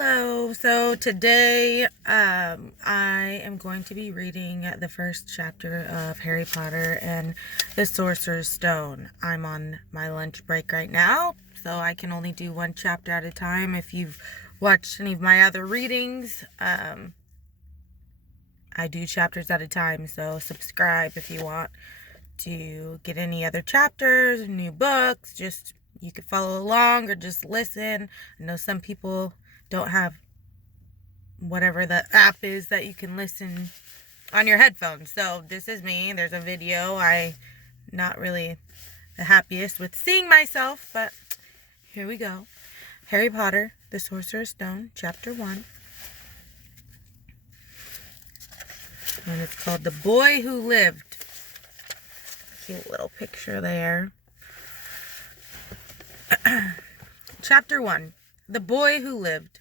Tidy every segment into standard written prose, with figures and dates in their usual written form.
Hello. So today I am going to be reading the first chapter of Harry Potter and the Sorcerer's Stone. I'm on my lunch break right now, so I can only do one chapter at a time. If you've watched any of my other readings, I do chapters at a time, so subscribe if you want to get any other chapters, new books. Just you could follow along or just listen. I know some people don't have whatever the app is that you can listen on your headphones. So this is me. There's a video. I'm not really the happiest with seeing myself, but here we go. Harry Potter, the Sorcerer's Stone, Chapter 1. And it's called The Boy Who Lived. Cute little picture there. Chapter 1. The Boy Who Lived.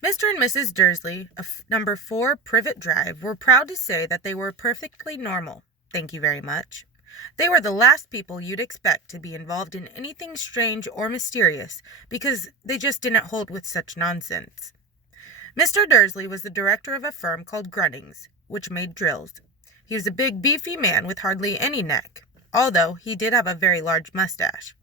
Mr. and Mrs. Dursley of number 4 Privet Drive were proud to say that they were perfectly normal. Thank you very much. They were the last people you'd expect to be involved in anything strange or mysterious, because they just didn't hold with such nonsense. Mr. Dursley was the director of a firm called Grunnings, which made drills. He was a big, beefy man with hardly any neck, although he did have a very large mustache.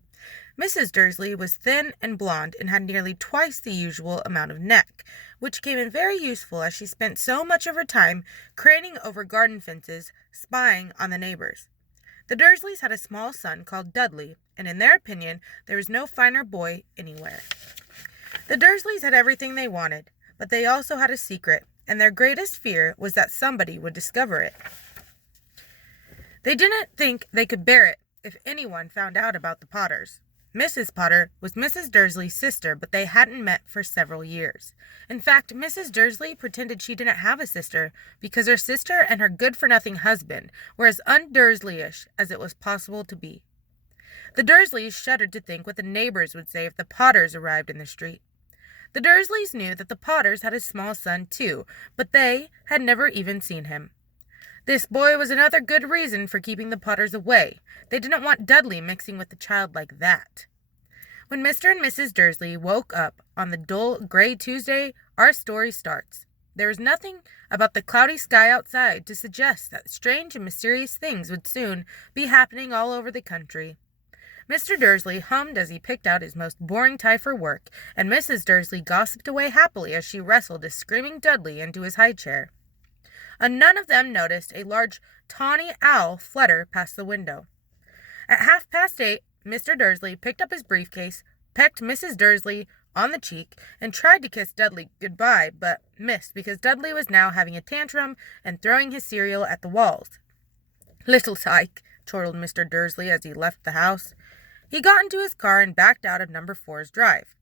Mrs. Dursley was thin and blonde and had nearly twice the usual amount of neck, which came in very useful as she spent so much of her time craning over garden fences, spying on the neighbors. The Dursleys had a small son called Dudley, and in their opinion, there was no finer boy anywhere. The Dursleys had everything they wanted, but they also had a secret, and their greatest fear was that somebody would discover it. They didn't think they could bear it if anyone found out about the Potters. Mrs. Potter was Mrs. Dursley's sister, but they hadn't met for several years. In fact, Mrs. Dursley pretended she didn't have a sister because her sister and her good-for-nothing husband were as un-Dursleyish as it was possible to be. The Dursleys shuddered to think what the neighbors would say if the Potters arrived in the street. The Dursleys knew that the Potters had a small son, too, but they had never even seen him. This boy was another good reason for keeping the Potters away. They didn't want Dudley mixing with a child like that. When Mr. and Mrs. Dursley woke up on the dull, gray Tuesday, our story starts. There was nothing about the cloudy sky outside to suggest that strange and mysterious things would soon be happening all over the country. Mr. Dursley hummed as he picked out his most boring tie for work, and Mrs. Dursley gossiped away happily as she wrestled a screaming Dudley into his high chair. And none of them noticed a large tawny owl flutter past the window. At 8:30, Mr. Dursley picked up his briefcase, pecked Mrs. Dursley on the cheek, and tried to kiss Dudley goodbye, but missed because Dudley was now having a tantrum and throwing his cereal at the walls. "Little tyke," chortled Mr. Dursley as he left the house. He got into his car and backed out of number 4's drive.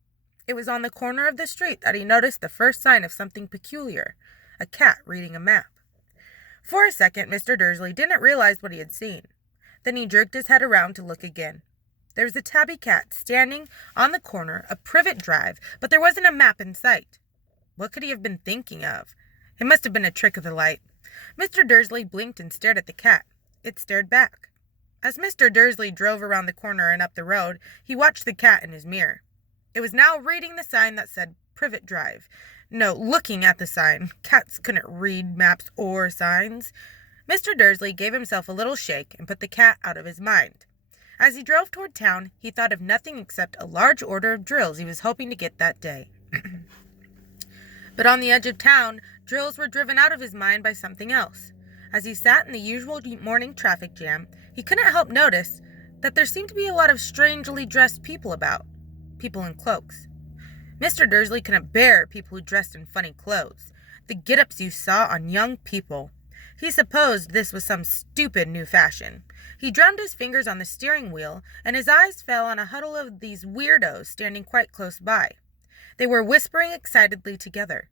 It was on the corner of the street that he noticed the first sign of something peculiar, a cat reading a map. For a second, Mr. Dursley didn't realize what he had seen. Then he jerked his head around to look again. There was a tabby cat standing on the corner of Privet Drive, but there wasn't a map in sight. What could he have been thinking of? It must have been a trick of the light. Mr. Dursley blinked and stared at the cat. It stared back. As Mr. Dursley drove around the corner and up the road, he watched the cat in his mirror. It was now reading the sign that said Privet Drive. No, looking at the sign. Cats couldn't read maps or signs. Mr. Dursley gave himself a little shake and put the cat out of his mind. As he drove toward town, he thought of nothing except a large order of drills he was hoping to get that day. But on the edge of town, drills were driven out of his mind by something else. As he sat in the usual morning traffic jam, he couldn't help notice that there seemed to be a lot of strangely dressed people about. People in cloaks. Mr. Dursley couldn't bear people who dressed in funny clothes, the get-ups you saw on young people. He supposed this was some stupid new fashion. He drummed his fingers on the steering wheel, and his eyes fell on a huddle of these weirdos standing quite close by. They were whispering excitedly together.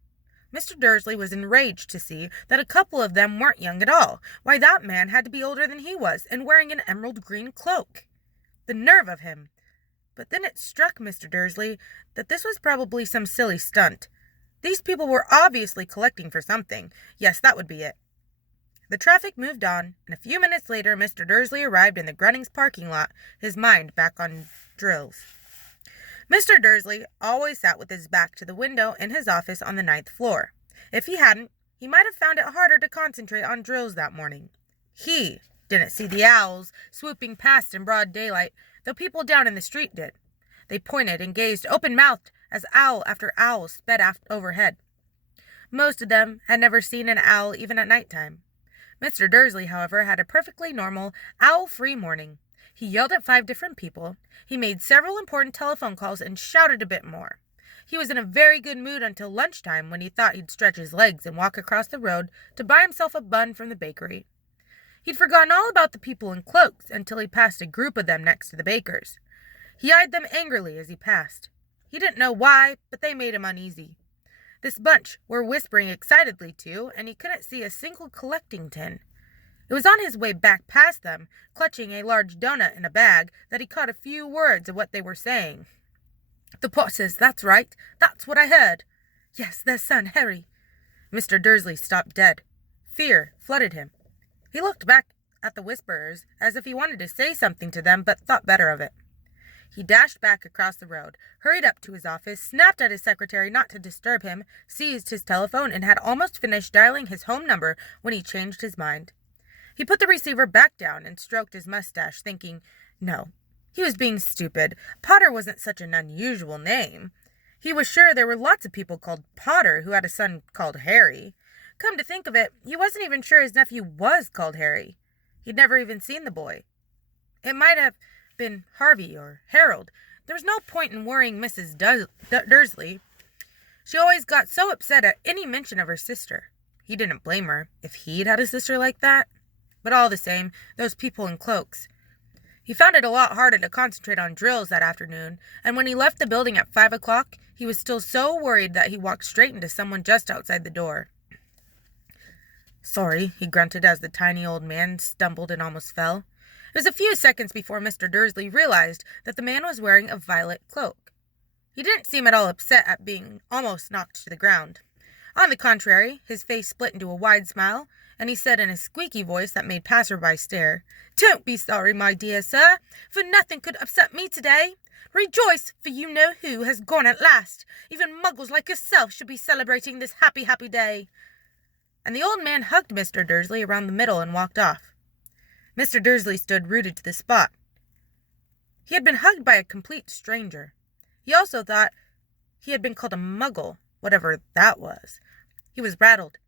Mr. Dursley was enraged to see that a couple of them weren't young at all. Why, that man had to be older than he was, and wearing an emerald green cloak. The nerve of him! But then it struck Mr. Dursley that this was probably some silly stunt. These people were obviously collecting for something. Yes, that would be it. The traffic moved on, and a few minutes later Mr. Dursley arrived in the Grunnings parking lot, his mind back on drills. Mr. Dursley always sat with his back to the window in his office on the 9th floor. If he hadn't, he might have found it harder to concentrate on drills that morning. He didn't see the owls swooping past in broad daylight, though people down in the street did. They pointed and gazed open-mouthed as owl after owl sped overhead. Most of them had never seen an owl even at nighttime. Mr. Dursley, however, had a perfectly normal, owl-free morning. He yelled at 5 different people, he made several important telephone calls, and shouted a bit more. He was in a very good mood until lunchtime, when he thought he'd stretch his legs and walk across the road to buy himself a bun from the bakery. He'd forgotten all about the people in cloaks until he passed a group of them next to the baker's. He eyed them angrily as he passed. He didn't know why, but they made him uneasy. This bunch were whispering excitedly too, and he couldn't see a single collecting tin. It was on his way back past them, clutching a large doughnut in a bag, that he caught a few words of what they were saying. "The Potters, that's right. That's what I heard. Yes, their son, Harry." Mr. Dursley stopped dead. Fear flooded him. He looked back at the whisperers as if he wanted to say something to them, but thought better of it. He dashed back across the road, hurried up to his office, snapped at his secretary not to disturb him, seized his telephone, and had almost finished dialing his home number when he changed his mind. He put the receiver back down and stroked his mustache, thinking, no, he was being stupid. Potter wasn't such an unusual name. He was sure there were lots of people called Potter who had a son called Harry. Come to think of it, he wasn't even sure his nephew was called Harry. He'd never even seen the boy. It might have been Harvey or Harold. There was no point in worrying Mrs. Dursley. She always got so upset at any mention of her sister. He didn't blame her if he'd had a sister like that. But all the same, those people in cloaks. He found it a lot harder to concentrate on drills that afternoon, and when he left the building at 5 o'clock, he was still so worried that he walked straight into someone just outside the door. "Sorry," he grunted as the tiny old man stumbled and almost fell. It was a few seconds before Mr. Dursley realized that the man was wearing a violet cloak. He didn't seem at all upset at being almost knocked to the ground. On the contrary, his face split into a wide smile, and he said in a squeaky voice that made passer-by stare, "Don't be sorry, my dear sir, for nothing could upset me today. Rejoice, for you know who has gone at last. Even muggles like yourself should be celebrating this happy, happy day." And the old man hugged Mr. Dursley around the middle and walked off. Mr. Dursley stood rooted to the spot. He had been hugged by a complete stranger. He also thought he had been called a muggle, whatever that was. He was rattled.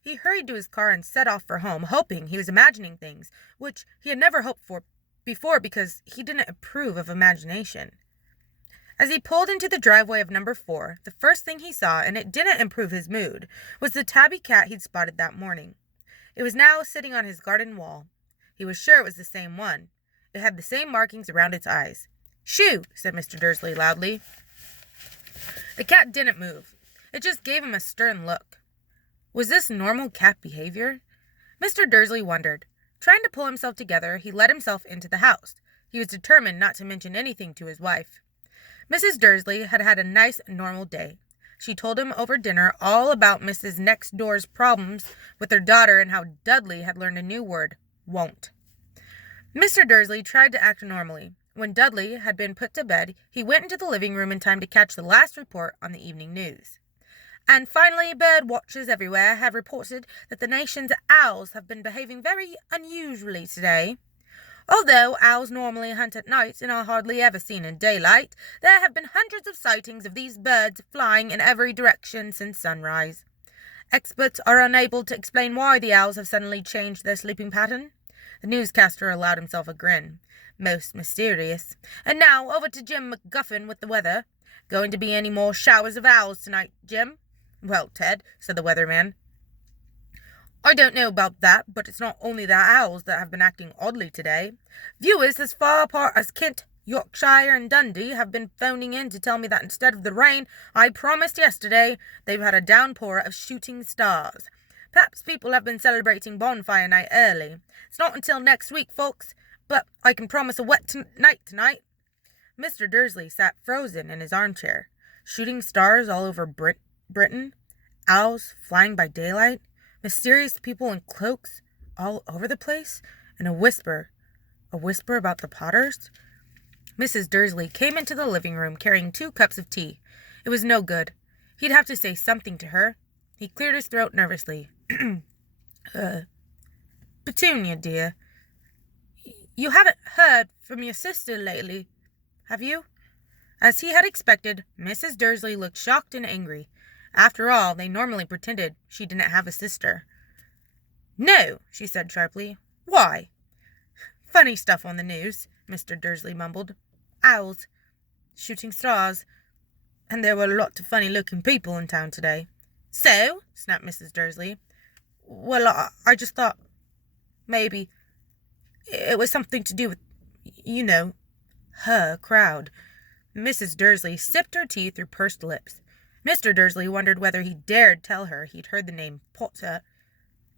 He hurried to his car and set off for home, hoping he was imagining things, which he had never hoped for before because he didn't approve of imagination. As he pulled into the driveway of number 4, the first thing he saw, and it didn't improve his mood, was the tabby cat he'd spotted that morning. It was now sitting on his garden wall. He was sure it was the same one. It had the same markings around its eyes. "Shoo!" said Mr. Dursley loudly. The cat didn't move. It just gave him a stern look. Was this normal cat behavior? Mr. Dursley wondered. Trying to pull himself together, he let himself into the house. He was determined not to mention anything to his wife. Mrs. Dursley had had a nice, normal day. She told him over dinner all about Mrs. Next Door's problems with her daughter and how Dudley had learned a new word, won't. Mr. Dursley tried to act normally. When Dudley had been put to bed, he went into the living room in time to catch the last report on the evening news. And finally, bird watchers everywhere have reported that the nation's owls have been behaving very unusually today. Although owls normally hunt at night and are hardly ever seen in daylight, there have been hundreds of sightings of these birds flying in every direction since sunrise. Experts are unable to explain why the owls have suddenly changed their sleeping pattern. The newscaster allowed himself a grin. Most mysterious. And now, over to Jim McGuffin with the weather. Going to be any more showers of owls tonight, Jim? "Well, Ted," said the weatherman, "I don't know about that, but it's not only the owls that have been acting oddly today. Viewers as far apart as Kent, Yorkshire, and Dundee have been phoning in to tell me that instead of the rain I promised yesterday, they've had a downpour of shooting stars. Perhaps people have been celebrating bonfire night early. It's not until next week, folks, but I can promise a wet night tonight." Mr. Dursley sat frozen in his armchair. Shooting stars all over Britain, owls flying by daylight, mysterious people in cloaks all over the place, and a whisper about the Potters. Mrs. Dursley came into the living room carrying 2 cups of tea. It was no good. He'd have to say something to her. He cleared his throat nervously. Petunia, dear, you haven't heard from your sister lately, have you? As he had expected, Mrs. Dursley looked shocked and angry. After all, they normally pretended she didn't have a sister. No, she said sharply. Why? Funny stuff on the news, Mr. Dursley mumbled. Owls, shooting stars, and there were lots of funny-looking people in town today. So? Snapped Mrs. Dursley. Well, I just thought maybe it was something to do with, her crowd. Mrs. Dursley sipped her tea through pursed lips. Mr. Dursley wondered whether he dared tell her he'd heard the name Potter.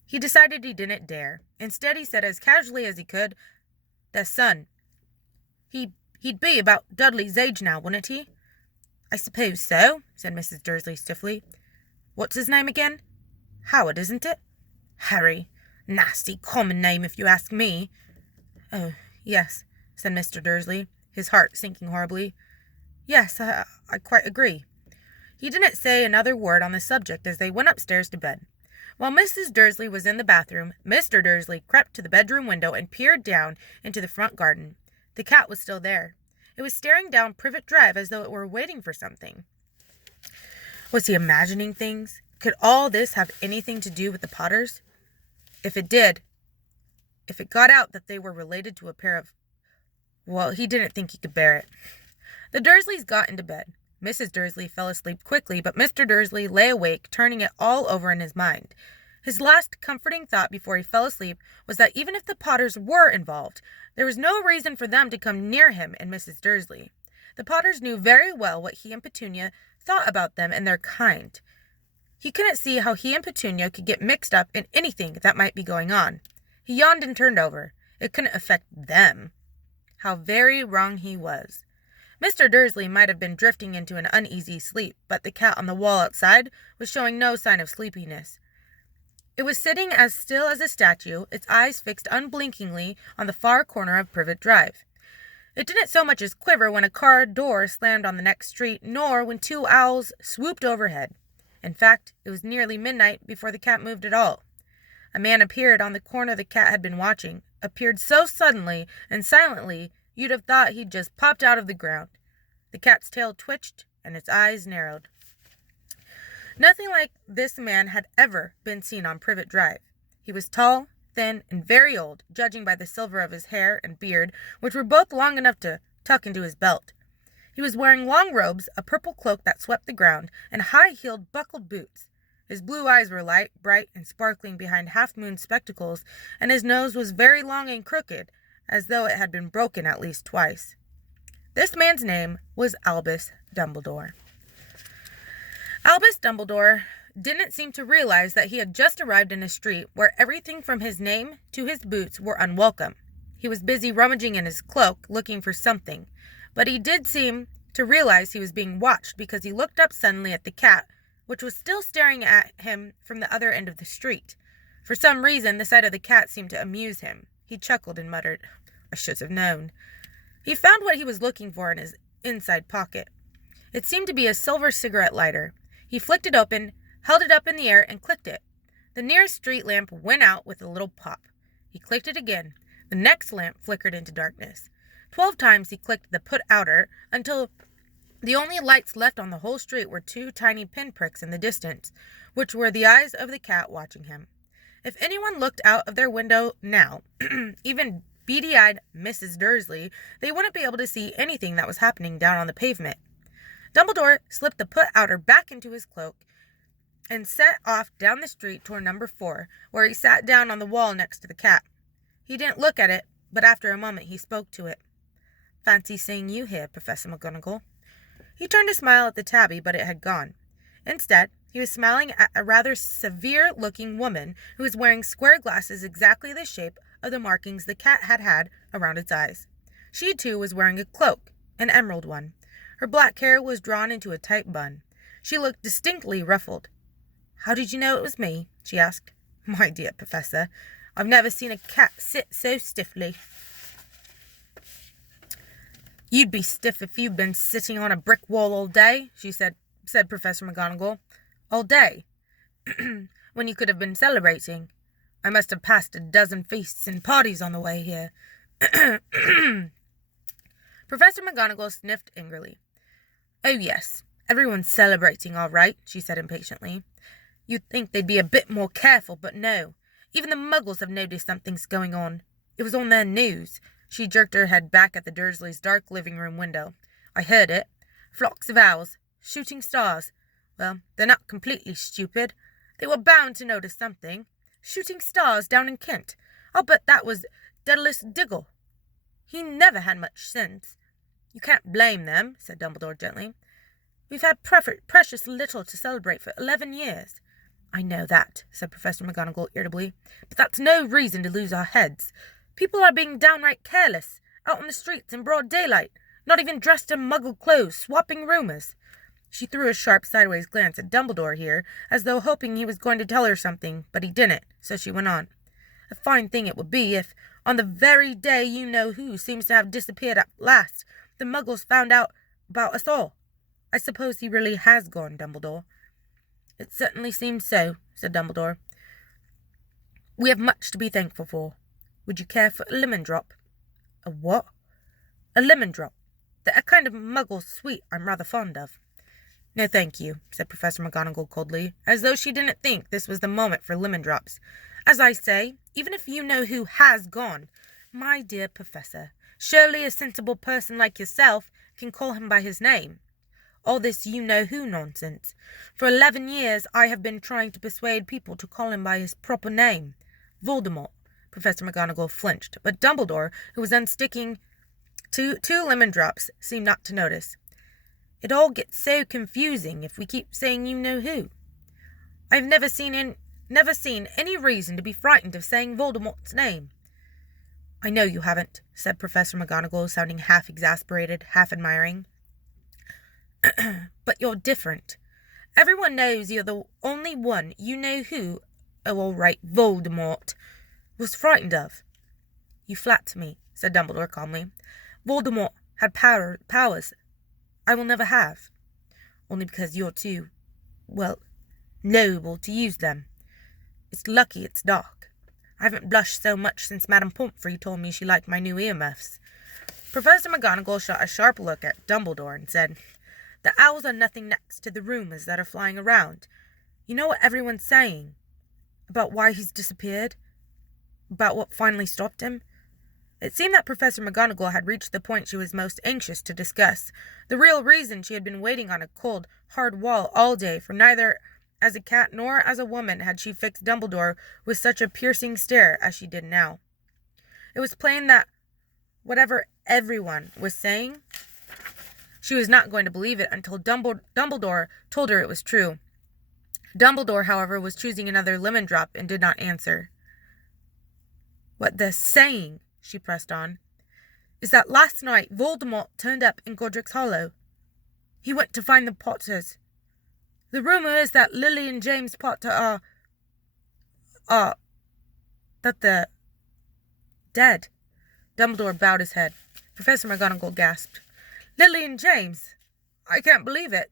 He decided he didn't dare. Instead, he said as casually as he could, "Their son. He'd be about Dudley's age now, wouldn't he?" "I suppose so," said Mrs. Dursley stiffly. "What's his name again? Howard, isn't it?" "Harry. Nasty common name, if you ask me." "Oh, yes," said Mr. Dursley, his heart sinking horribly. "Yes, I quite agree." He didn't say another word on the subject as they went upstairs to bed. While Mrs. Dursley was in the bathroom, Mr. Dursley crept to the bedroom window and peered down into the front garden. The cat was still there. It was staring down Privet Drive as though it were waiting for something. Was he imagining things? Could all this have anything to do with the Potters? If it did, if it got out that they were related to a pair of... Well, he didn't think he could bear it. The Dursleys got into bed. Mrs. Dursley fell asleep quickly, but Mr. Dursley lay awake, turning it all over in his mind. His last comforting thought before he fell asleep was that even if the Potters were involved, there was no reason for them to come near him and Mrs. Dursley. The Potters knew very well what he and Petunia thought about them and their kind. He couldn't see how he and Petunia could get mixed up in anything that might be going on. He yawned and turned over. It couldn't affect them. How very wrong he was. Mr. Dursley might have been drifting into an uneasy sleep, but the cat on the wall outside was showing no sign of sleepiness. It was sitting as still as a statue, its eyes fixed unblinkingly on the far corner of Privet Drive. It didn't so much as quiver when a car door slammed on the next street, nor when 2 owls swooped overhead. In fact, it was nearly midnight before the cat moved at all. A man appeared on the corner the cat had been watching, appeared so suddenly and silently you'd have thought he'd just popped out of the ground. The cat's tail twitched, and its eyes narrowed. Nothing like this man had ever been seen on Privet Drive. He was tall, thin, and very old, judging by the silver of his hair and beard, which were both long enough to tuck into his belt. He was wearing long robes, a purple cloak that swept the ground, and high-heeled buckled boots. His blue eyes were light, bright, and sparkling behind half-moon spectacles, and his nose was very long and crooked, as though it had been broken at least twice. This man's name was Albus Dumbledore. Albus Dumbledore didn't seem to realize that he had just arrived in a street where everything from his name to his boots were unwelcome. He was busy rummaging in his cloak, looking for something, but he did seem to realize he was being watched because he looked up suddenly at the cat, which was still staring at him from the other end of the street. For some reason, the sight of the cat seemed to amuse him. He chuckled and muttered, "I should have known." He found what he was looking for in his inside pocket. It seemed to be a silver cigarette lighter. He flicked it open, held it up in the air, and clicked it. The nearest street lamp went out with a little pop. He clicked it again. The next lamp flickered into darkness. 12 times he clicked the put-outer until the only lights left on the whole street were 2 tiny pinpricks in the distance, which were the eyes of the cat watching him. If anyone looked out of their window now, even beady-eyed Mrs. Dursley, they wouldn't be able to see anything that was happening down on the pavement. Dumbledore slipped the put-outer back into his cloak and set off down the street toward number 4, where he sat down on the wall next to the cat. He didn't look at it, but after a moment he spoke to it. "Fancy seeing you here, Professor McGonagall." He turned to smile at the tabby, but it had gone. Instead, he was smiling at a rather severe-looking woman who was wearing square glasses exactly the shape of the markings the cat had had around its eyes. She, too, was wearing a cloak, an emerald one. Her black hair was drawn into a tight bun. She looked distinctly ruffled. "How did you know it was me?" she asked. "My dear Professor, I've never seen a cat sit so stiffly." "You'd be stiff if you'd been sitting on a brick wall all day," said Professor McGonagall. "All day? When you could have been celebrating. I must have passed a dozen feasts and parties on the way here." Professor McGonagall sniffed angrily. "Oh, yes, everyone's celebrating all right," she said impatiently. "You'd think they'd be a bit more careful, but no. Even the Muggles have noticed something's going on. It was on their news." She jerked her head back at the Dursleys' dark living room window. "I heard it. Flocks of owls. Shooting stars. Well, they're not completely stupid. They were bound to notice something. Shooting stars down in Kent. I'll bet that was Daedalus Diggle. He never had much sense." "You can't blame them," said Dumbledore gently. "We've had precious little to celebrate for 11 years. "I know that," said Professor McGonagall irritably, "but that's no reason to lose our heads. People are being downright careless, out on the streets in broad daylight, not even dressed in Muggle clothes, swapping rumours." She threw a sharp sideways glance at Dumbledore here, as though hoping he was going to tell her something, but he didn't, so she went on. "A fine thing it would be if, on the very day you-know-who seems to have disappeared at last, the Muggles found out about us all. I suppose he really has gone, Dumbledore." "It certainly seems so," said Dumbledore. "We have much to be thankful for. Would you care for a lemon drop?" "A what?" "A lemon drop. They're a kind of Muggle sweet I'm rather fond of." "No, thank you," said Professor McGonagall coldly, as though she didn't think this was the moment for lemon drops. "As I say, even if you-know-who has gone, my dear Professor, surely a sensible person like yourself can call him by his name. All this you-know-who nonsense. For 11 years I have been trying to persuade people to call him by his proper name. Voldemort." Professor McGonagall flinched, but Dumbledore, who was unsticking two lemon drops, seemed not to notice. "It all gets so confusing if we keep saying you-know-who. I've never seen any reason to be frightened of saying Voldemort's name." "I know you haven't," said Professor McGonagall, sounding half exasperated, half admiring. "But you're different. Everyone knows you're the only one you-know-who, oh, all right, Voldemort, was frightened of." "You flatter me," said Dumbledore calmly. "Voldemort had powers I will never have, only because you're too, well, noble to use them. It's lucky it's dark. I haven't blushed so much since Madame Pomfrey told me she liked my new earmuffs." Professor McGonagall shot a sharp look at Dumbledore and said, "The owls are nothing next to the rumours that are flying around. You know what everyone's saying? About why he's disappeared? About what finally stopped him?" It seemed that Professor McGonagall had reached the point she was most anxious to discuss, the real reason she had been waiting on a cold, hard wall all day, for neither as a cat nor as a woman had she fixed Dumbledore with such a piercing stare as she did now. It was plain that whatever everyone was saying, she was not going to believe it until Dumbledore told her it was true. Dumbledore, however, was choosing another lemon drop and did not answer. "What they're saying," she pressed on, "is that last night Voldemort turned up in Godric's Hollow. He went to find the Potters. The rumour is that Lily and James Potter that they're dead." Dumbledore bowed his head. Professor McGonagall gasped. "Lily and James? I can't believe it.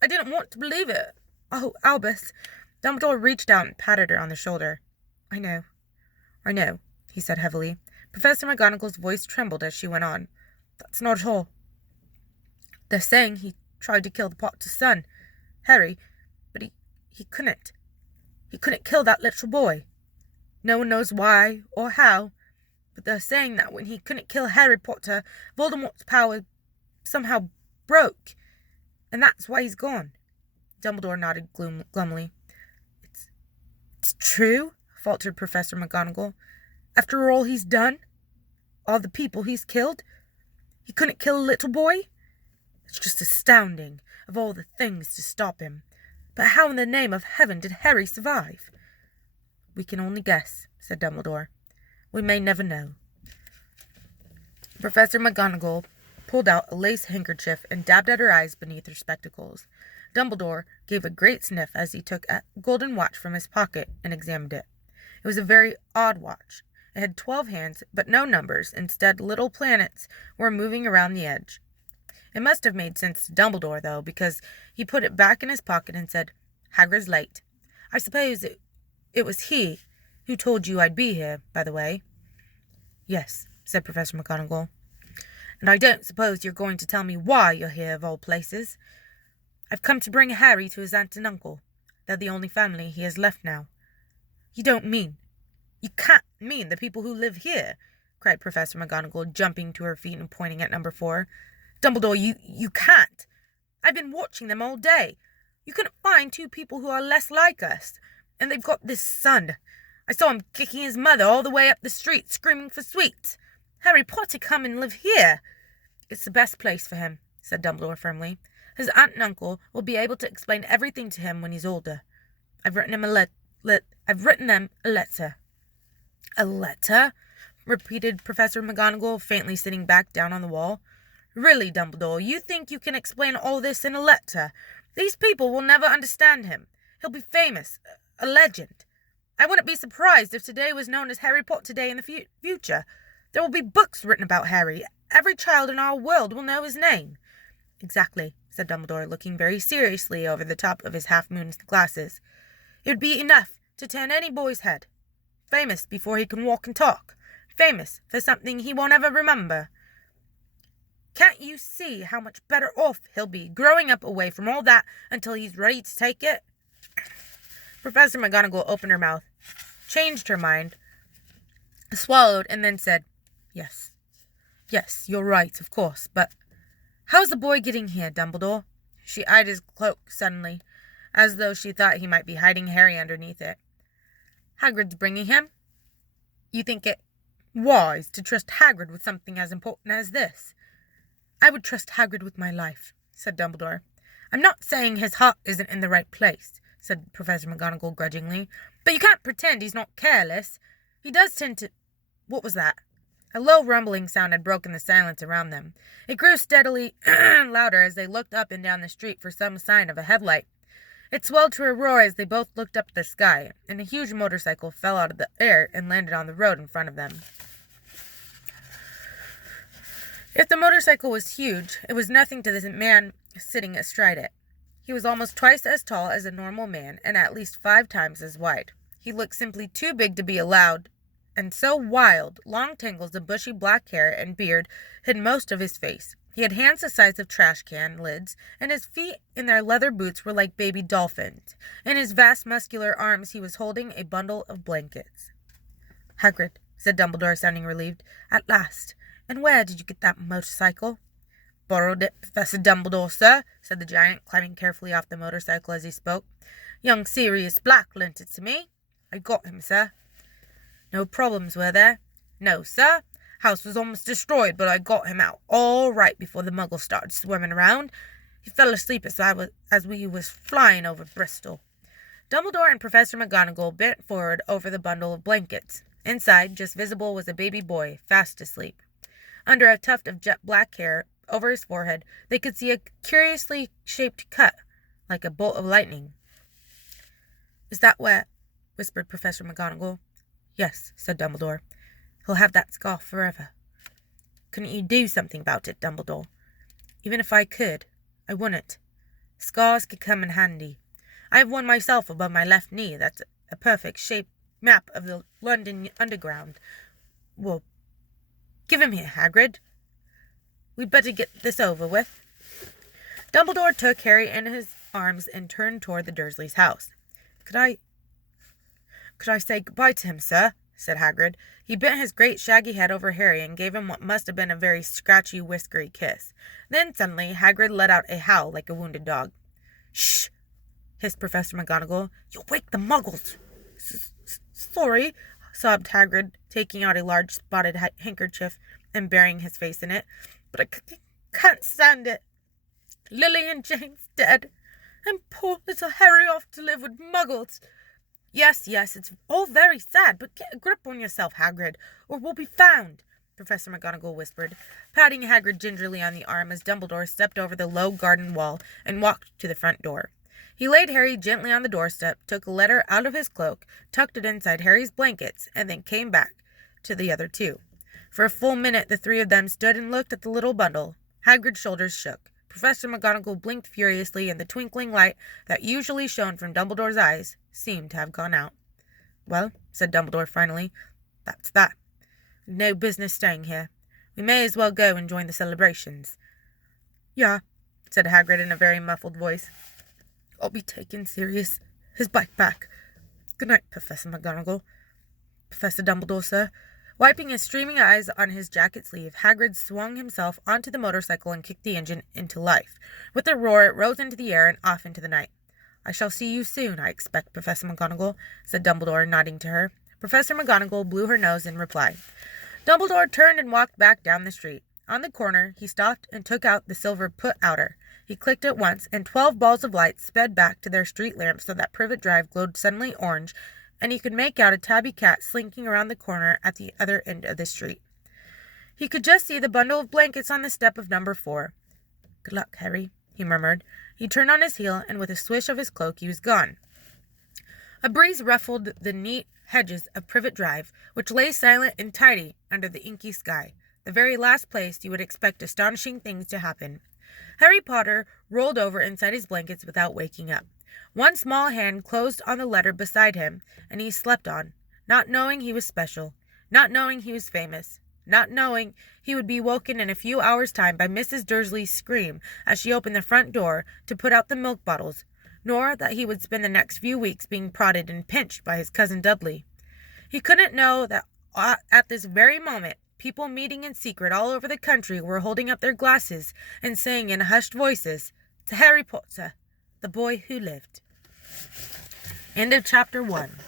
I didn't want to believe it. Oh, Albus." Dumbledore reached out and patted her on the shoulder. I know, he said heavily. Professor McGonagall's voice trembled as she went on. "That's not all. They're saying he tried to kill the Potter's son, Harry, but he couldn't. He couldn't kill that little boy. No one knows why or how, but they're saying that when he couldn't kill Harry Potter, Voldemort's power somehow broke, and that's why he's gone." Dumbledore nodded glumly. It's true?" faltered Professor McGonagall. "After all he's done? All the people he's killed? He couldn't kill a little boy? It's just astounding, of all the things to stop him. But how in the name of heaven did Harry survive?" "We can only guess," said Dumbledore. "We may never know." Professor McGonagall pulled out a lace handkerchief and dabbed at her eyes beneath her spectacles. Dumbledore gave a great sniff as he took a golden watch from his pocket and examined it. It was a very odd watch. It had 12 hands, but no numbers. Instead, little planets were moving around the edge. It must have made sense to Dumbledore, though, because he put it back in his pocket and said, "Hagrid's late. I suppose it was he who told you I'd be here, by the way." "Yes," said Professor McGonagall. "And I don't suppose you're going to tell me why you're here, of all places." "I've come to bring Harry to his aunt and uncle. They're the only family he has left now." You can't mean the people who live here," cried Professor McGonagall, jumping to her feet and pointing at number 4. "Dumbledore, you can't. I've been watching them all day. You couldn't find 2 people who are less like us. And they've got this son. I saw him kicking his mother all the way up the street, screaming for sweets. Harry Potter come and live here." "It's the best place for him," said Dumbledore firmly. "His aunt and uncle will be able to explain everything to him when he's older. I've written them a letter." "A letter?" repeated Professor McGonagall, faintly sitting back down on the wall. "Really, Dumbledore, you think you can explain all this in a letter? These people will never understand him. He'll be famous, a legend. I wouldn't be surprised if today was known as Harry Potter Day in the future. There will be books written about Harry. Every child in our world will know his name." "Exactly," said Dumbledore, looking very seriously over the top of his half-moon glasses. "It would be enough to turn any boy's head. Famous before he can walk and talk. Famous for something he won't ever remember. Can't you see how much better off he'll be growing up away from all that until he's ready to take it?" Professor McGonagall opened her mouth, changed her mind, swallowed, and then said, Yes, you're right, of course, but how's the boy getting here, Dumbledore?" She eyed his cloak suddenly, as though she thought he might be hiding Harry underneath it. "Hagrid's bringing him? You think it wise to trust Hagrid with something as important as this?" "I would trust Hagrid with my life," said Dumbledore. "I'm not saying his heart isn't in the right place," said Professor McGonagall grudgingly, "but you can't pretend he's not careless. He does tend to—" What was that? A low rumbling sound had broken the silence around them. It grew steadily louder as they looked up and down the street for some sign of a headlight. It swelled to a roar as they both looked up at the sky, and a huge motorcycle fell out of the air and landed on the road in front of them. If the motorcycle was huge, it was nothing to this man sitting astride it. He was almost twice as tall as a normal man, and at least 5 times as wide. He looked simply too big to be allowed, and so wild, long tangles of bushy black hair and beard hid most of his face. He had hands the size of trash can lids, and his feet in their leather boots were like baby dolphins. In his vast muscular arms he was holding a bundle of blankets. "Hagrid," said Dumbledore, sounding relieved. "At last. And where did you get that motorcycle?" "Borrowed it, Professor Dumbledore, sir," said the giant, climbing carefully off the motorcycle as he spoke. "Young Sirius Black lent it to me. I got him, sir." "No problems, were there?" "No, sir. House was almost destroyed, but I got him out all right before the Muggles started swimming around. He fell asleep as we was flying over Bristol." Dumbledore and Professor McGonagall bent forward over the bundle of blankets. Inside, just visible, was a baby boy, fast asleep. Under a tuft of jet black hair over his forehead, they could see a curiously shaped cut, like a bolt of lightning. "Is that where—" whispered Professor McGonagall. "Yes," said Dumbledore. "He'll have that scar forever." "Couldn't you do something about it, Dumbledore?" "Even if I could, I wouldn't. Scars could come in handy. I have one myself above my left knee that's a perfect shape map of the London Underground. Well, give him here, Hagrid. We'd better get this over with." Dumbledore took Harry in his arms and turned toward the Dursleys' house. Could I say goodbye to him, sir?" said Hagrid. He bent his great shaggy head over Harry and gave him what must have been a very scratchy, whiskery kiss. Then, suddenly, Hagrid let out a howl like a wounded dog. "Shh!" hissed Professor McGonagall. "You'll wake the Muggles." Sorry," sobbed Hagrid, taking out a large spotted handkerchief and burying his face in it. "But I can't stand it. Lily and Jane's dead, and poor little Harry off to live with Muggles." Yes, it's all very sad, but get a grip on yourself, Hagrid, or we'll be found," Professor McGonagall whispered, patting Hagrid gingerly on the arm as Dumbledore stepped over the low garden wall and walked to the front door. He laid Harry gently on the doorstep, took a letter out of his cloak, tucked it inside Harry's blankets, and then came back, to the other two. For a full minute, the three of them stood and looked at the little bundle. Hagrid's shoulders shook. Professor McGonagall blinked furiously, and the twinkling light that usually shone from Dumbledore's eyes seemed to have gone out. "Well," said Dumbledore finally, "that's that. No business staying here. We may as well go and join the celebrations." "Yeah," said Hagrid in a very muffled voice. "I'll be taking Sirius his bike back. Good night, Professor McGonagall." "Professor Dumbledore, sir." Wiping his streaming eyes on his jacket sleeve, Hagrid swung himself onto the motorcycle and kicked the engine into life. With a roar, it rose into the air and off into the night. "I shall see you soon, I expect, Professor McGonagall," said Dumbledore, nodding to her. Professor McGonagall blew her nose in reply. Dumbledore turned and walked back down the street. On the corner, he stopped and took out the silver put-outer. He clicked it once, and 12 balls of light sped back to their street lamps so that Privet Drive glowed suddenly orange, and he could make out a tabby cat slinking around the corner at the other end of the street. He could just see the bundle of blankets on the step of number 4. "Good luck, Harry," he murmured. He turned on his heel, and with a swish of his cloak he was gone. A breeze ruffled the neat hedges of Privet Drive, which lay silent and tidy under the inky sky, the very last place you would expect astonishing things to happen. Harry Potter rolled over inside his blankets without waking up. One small hand closed on the letter beside him, and he slept on, not knowing he was special, not knowing he was famous, not knowing he would be woken in a few hours' time by Mrs. Dursley's scream as she opened the front door to put out the milk bottles, nor that he would spend the next few weeks being prodded and pinched by his cousin Dudley. He couldn't know that at this very moment, people meeting in secret all over the country were holding up their glasses and saying in hushed voices, "To Harry Potter, the boy who lived." End of chapter 1.